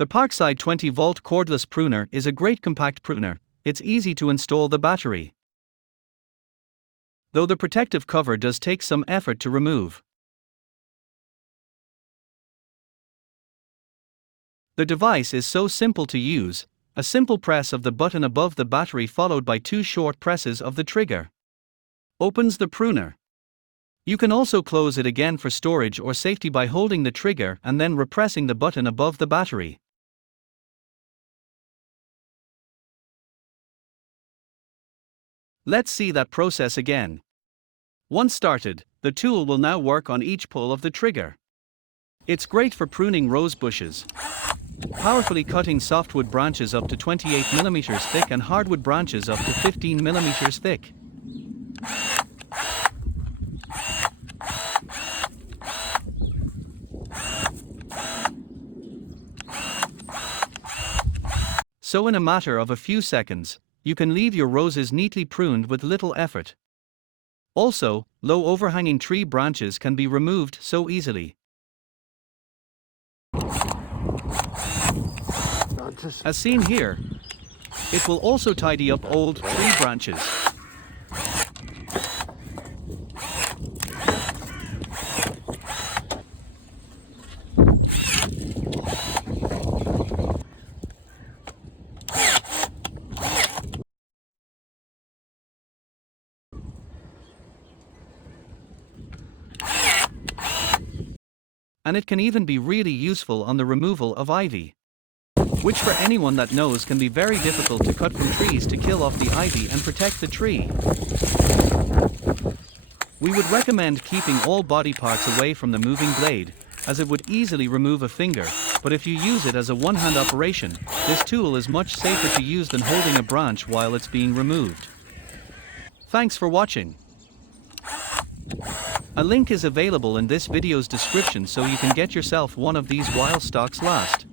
The Parkside 20V Cordless Pruner is a great compact pruner. It's easy to install the battery, though the protective cover does take some effort to remove. The device is so simple to use: a simple press of the button above the battery followed by 2 short presses of the trigger opens the pruner. You can also close it again for storage or safety by holding the trigger and then repressing the button above the battery. Let's see that process again. Once started, the tool will now work on each pull of the trigger. It's great for pruning rose bushes, powerfully cutting softwood branches up to 28 mm thick and hardwood branches up to 15 mm thick. So in a matter of a few seconds, you can leave your roses neatly pruned with little effort. Also, low overhanging tree branches can be removed so easily. As seen here, it will also tidy up old tree branches. And it can even be really useful on the removal of ivy, which for anyone that knows can be very difficult to cut from trees to kill off the ivy and protect the tree. We would recommend keeping all body parts away from the moving blade, as it would easily remove a finger, but if you use it as a one-hand operation, this tool is much safer to use than holding a branch while it's being removed. Thanks for watching. A link is available in this video's description so you can get yourself one of these while stocks last.